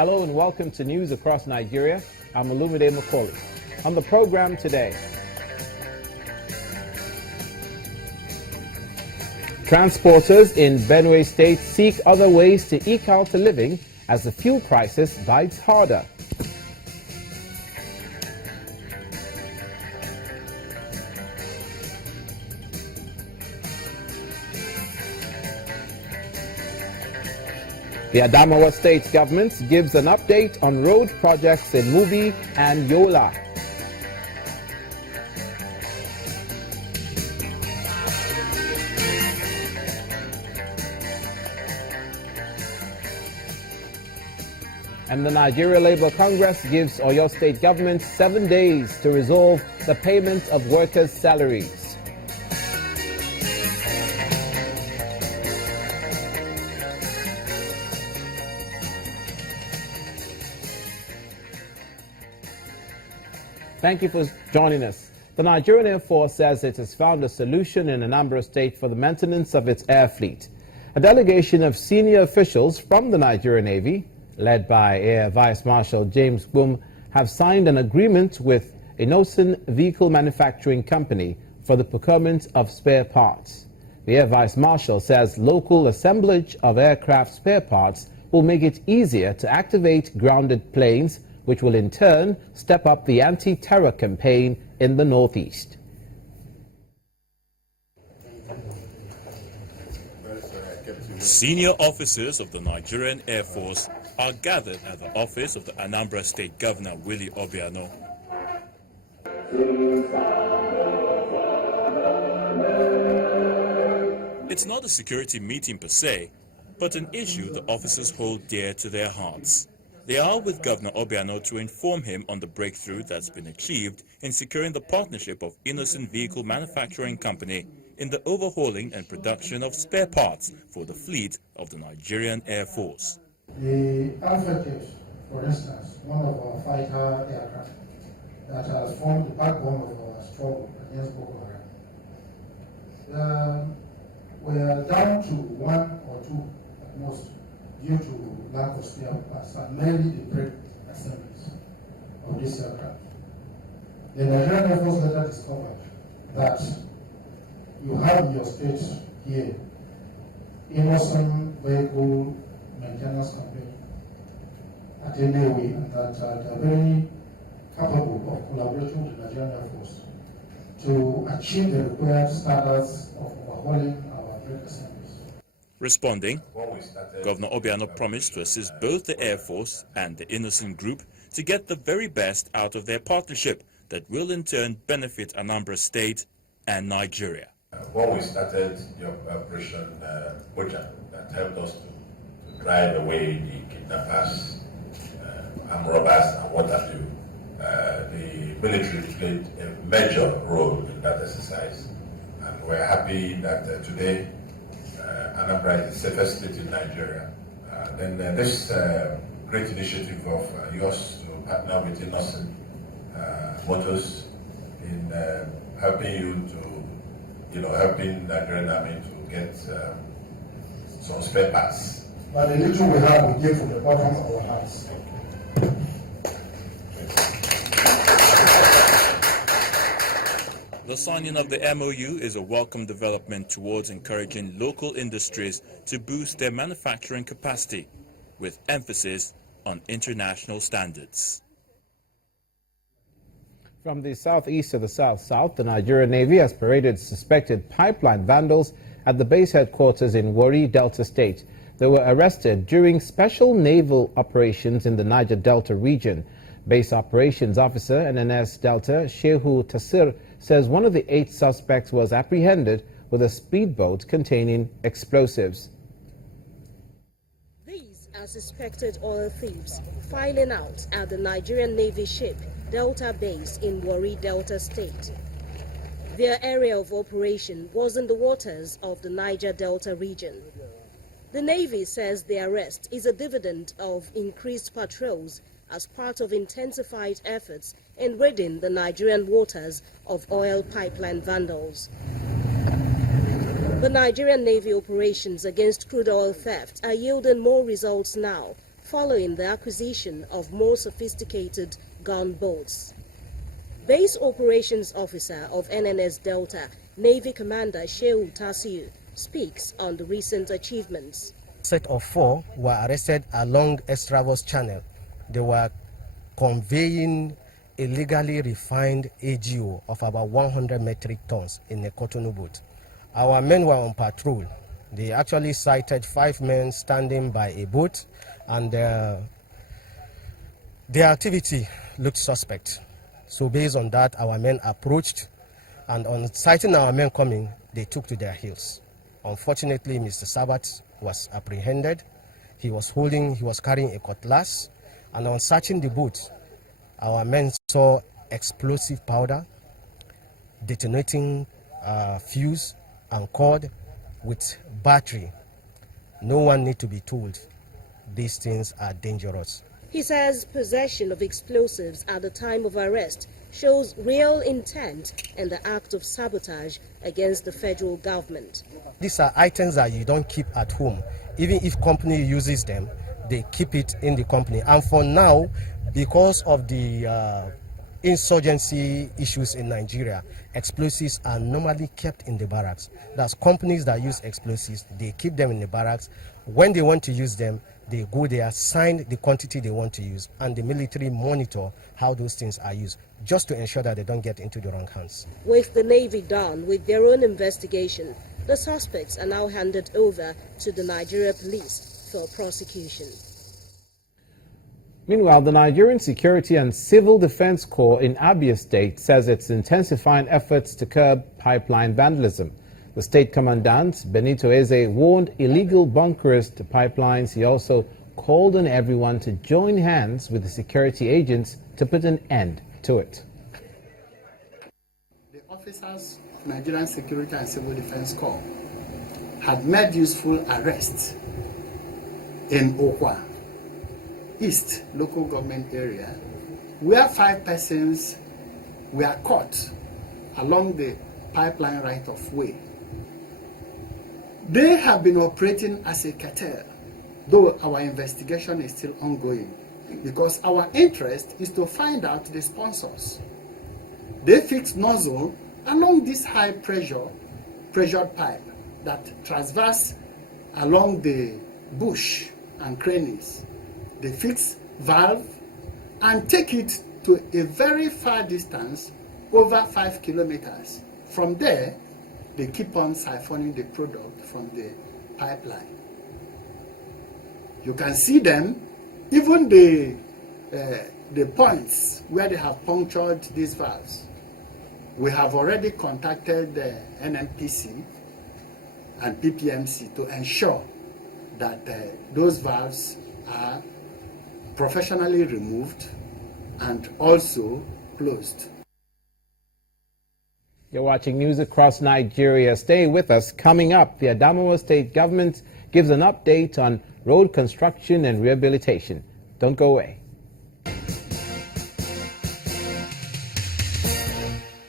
Hello and welcome to News Across Nigeria. I'm Olumide Macaulay. On the program today, transporters in Benue State seek other ways to eke out a living as the fuel crisis bites harder. The Adamawa State government gives an update on road projects in Mubi and Yola. And the Nigeria Labour Congress gives Oyo State government 7 days to resolve the payment of workers' salaries. Thank you for joining us. The Nigerian Air Force says it has found a solution in Anambra State for the maintenance of its air fleet. A delegation of senior officials from the Nigerian Navy, led by Air Vice Marshal James Boom, have signed an agreement with Innocent Vehicle Manufacturing Company for the procurement of spare parts. The Air Vice Marshal says local assemblage of aircraft spare parts will make it easier to activate grounded planes, which will in turn step up the anti-terror campaign in the Northeast. Senior officers of the Nigerian Air Force are gathered at the office of the Anambra State Governor Willie Obiano. It's not a security meeting per se, but an issue the officers hold dear to their hearts. They are with Governor Obiano to inform him on the breakthrough that's been achieved in securing the partnership of Innocent Vehicle Manufacturing Company in the overhauling and production of spare parts for the fleet of the Nigerian Air Force. The Alpha Jet, for instance, one of our fighter aircraft that has formed the backbone of our struggle against Boko Haram. We are down to one or two at most, due to lack of spare parts and mainly the brake assemblies of this aircraft. The Nigerian Air Force later discovered that you have in your state here Innocent Vehicle Maintenance Company at Enewe, and that they are very capable of collaborating with the Nigerian Air Force to achieve the required standards of overhauling our brake assemblies. Responding, Governor Obiano promised to assist both the Air Force and the Innocent Group to get the very best out of their partnership that will in turn benefit Anambra State and Nigeria. When we started the operation Bojan, that helped us to drive away the kidnappers, armed robbers and what have you, the military played a major role in that exercise. And we're happy that today Anambra is the safest state in Nigeria. Then this great initiative of yours to partner with Innocent Motors in helping you to, helping Nigerian Army to get some spare parts. But the little we have, we give from the bottom of our hearts. The signing of the MOU is a welcome development towards encouraging local industries to boost their manufacturing capacity, with emphasis on international standards. From the southeast to the south-south, the Nigerian Navy has paraded suspected pipeline vandals at the base headquarters in Warri, Delta State. They were arrested during special naval operations in the Niger Delta region. Base Operations Officer NNS Delta, Shehu Tasir, says one of the 8 suspects was apprehended with a speedboat containing explosives. These are suspected oil thieves filing out at the Nigerian Navy ship Delta Base in Warri, Delta State. Their area of operation was in the waters of the Niger Delta region. The Navy says the arrest is a dividend of increased patrols as part of intensified efforts in ridding the Nigerian waters of oil pipeline vandals. The Nigerian Navy operations against crude oil theft are yielding more results now, following the acquisition of more sophisticated gunboats. Base Operations Officer of NNS Delta, Navy Commander Shehu Tasiu, speaks on the recent achievements. Set of 4 were arrested along Estravos Channel. They were conveying illegally refined AGO of about 100 metric tons in a Cotonou boat. Our men were on patrol. They actually sighted 5 men standing by a boat, and their activity looked suspect. So based on that, our men approached, and on sighting our men coming, they took to their heels. Unfortunately, Mr. Sabat was apprehended. He was carrying a cutlass, and on searching the boat, our men saw explosive powder, detonating fuse and cord with battery. No one need to be told these things are dangerous. He says possession of explosives at the time of arrest shows real intent and the act of sabotage against the federal government. These are items that you don't keep at home. Even if company uses them, they keep it in the company. And for now, because of the insurgency issues in Nigeria, explosives are normally kept in the barracks. That's companies that use explosives, they keep them in the barracks. When they want to use them, they go there, sign the quantity they want to use, and the military monitor how those things are used, just to ensure that they don't get into the wrong hands. With the Navy done with their own investigation, the suspects are now handed over to the Nigeria police for prosecution. Meanwhile, the Nigerian Security and Civil Defense Corps in Abia State says it's intensifying efforts to curb pipeline vandalism. The state commandant, BENITO, warned illegal bunkerers to pipelines. He also called on everyone to join hands with the security agents to put an end to it. The officers of Nigerian Security and Civil Defense Corps had made useful arrests in Okwa East local government area, where 5 persons were caught along the pipeline right of way. They have been operating as a cartel, though our investigation is still ongoing, because our interest is to find out the sponsors. They fix nozzle along this high pressured pipe that traverse along the bush and crannies. They fix valve and take it to a very far distance, over 5 kilometers. From there, they keep on siphoning the product from the pipeline. You can see them, even the points where they have punctured these valves. We have already contacted the NNPC and PPMC to ensure that those valves are professionally removed and also closed. You're watching news across Nigeria. Stay with us. Coming up, the Adamawa state government gives an update on road construction and rehabilitation. Don't go away.